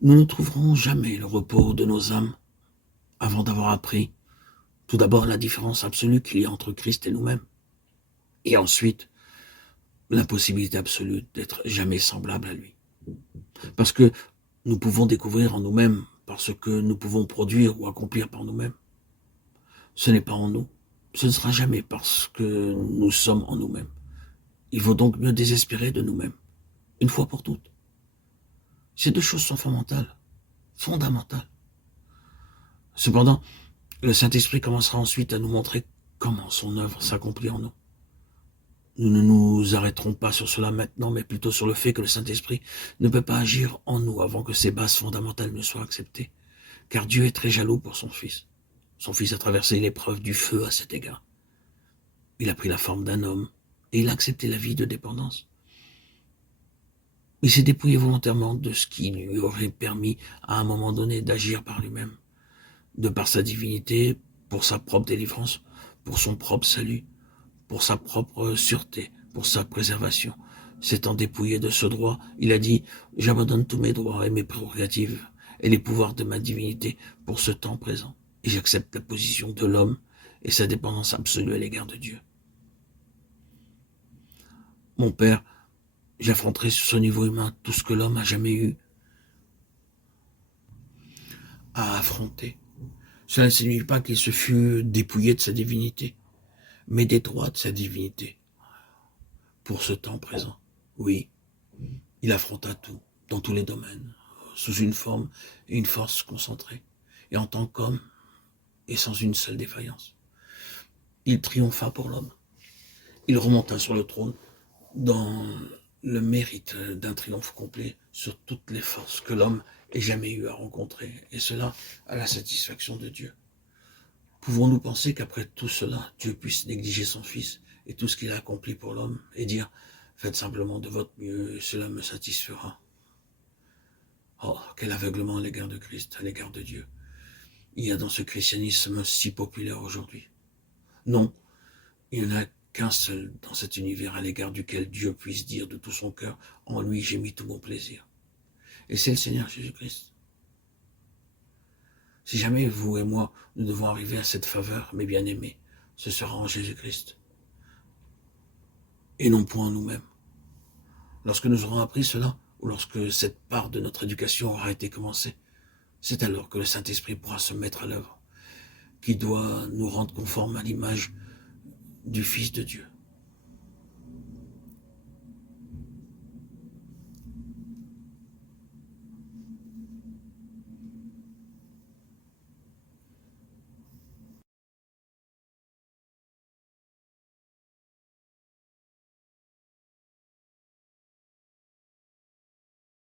Nous ne trouverons jamais le repos de nos âmes avant d'avoir appris tout d'abord la différence absolue qu'il y a entre Christ et nous-mêmes, et ensuite l'impossibilité absolue d'être jamais semblable à lui. Parce que nous pouvons découvrir en nous-mêmes par ce que nous pouvons produire ou accomplir par nous-mêmes. Ce n'est pas en nous. Ce ne sera jamais parce que nous sommes en nous-mêmes. Il vaut donc mieux désespérer de nous-mêmes, une fois pour toutes. Ces deux choses sont fondamentales. Fondamentales. Cependant, le Saint-Esprit commencera ensuite à nous montrer comment son œuvre s'accomplit en nous. Nous ne nous arrêterons pas sur cela maintenant, mais plutôt sur le fait que le Saint-Esprit ne peut pas agir en nous avant que ces bases fondamentales ne soient acceptées. Car Dieu est très jaloux pour son Fils. Son Fils a traversé l'épreuve du feu à cet égard. Il a pris la forme d'un homme et il a accepté la vie de dépendance. Il s'est dépouillé volontairement de ce qui lui aurait permis à un moment donné d'agir par lui-même, de par sa divinité, pour sa propre délivrance, pour son propre salut, pour sa propre sûreté, pour sa préservation. S'étant dépouillé de ce droit, il a dit « J'abandonne tous mes droits et mes prérogatives et les pouvoirs de ma divinité pour ce temps présent, et j'accepte la position de l'homme et sa dépendance absolue à l'égard de Dieu. Mon Père, j'affronterai sur ce niveau humain tout ce que l'homme a jamais eu à affronter. Cela ne signifie pas qu'il se fût dépouillé de sa divinité, mais des droits de sa divinité pour ce temps présent. Oui, il affronta tout, dans tous les domaines, sous une forme et une force concentrées, et en tant qu'homme, et sans une seule défaillance. Il triompha pour l'homme. Il remonta sur le trône dans le mérite d'un triomphe complet sur toutes les forces que l'homme ait jamais eu à rencontrer, et cela à la satisfaction de Dieu. Pouvons-nous penser qu'après tout cela, Dieu puisse négliger son Fils et tout ce qu'il a accompli pour l'homme, et dire « Faites simplement de votre mieux, et cela me satisfera ». Oh, quel aveuglement à l'égard de Christ, à l'égard de Dieu. Il y a dans ce christianisme si populaire aujourd'hui. Non, il n'y en a qu'un seul dans cet univers à l'égard duquel Dieu puisse dire de tout son cœur « En lui j'ai mis tout mon plaisir ». Et c'est le Seigneur Jésus-Christ. Si jamais vous et moi, nous devons arriver à cette faveur, mes bien-aimés, ce sera en Jésus-Christ, et non point en nous-mêmes. Lorsque nous aurons appris cela, ou lorsque cette part de notre éducation aura été commencée, c'est alors que le Saint-Esprit pourra se mettre à l'œuvre, qui doit nous rendre conformes à l'image du Fils de Dieu.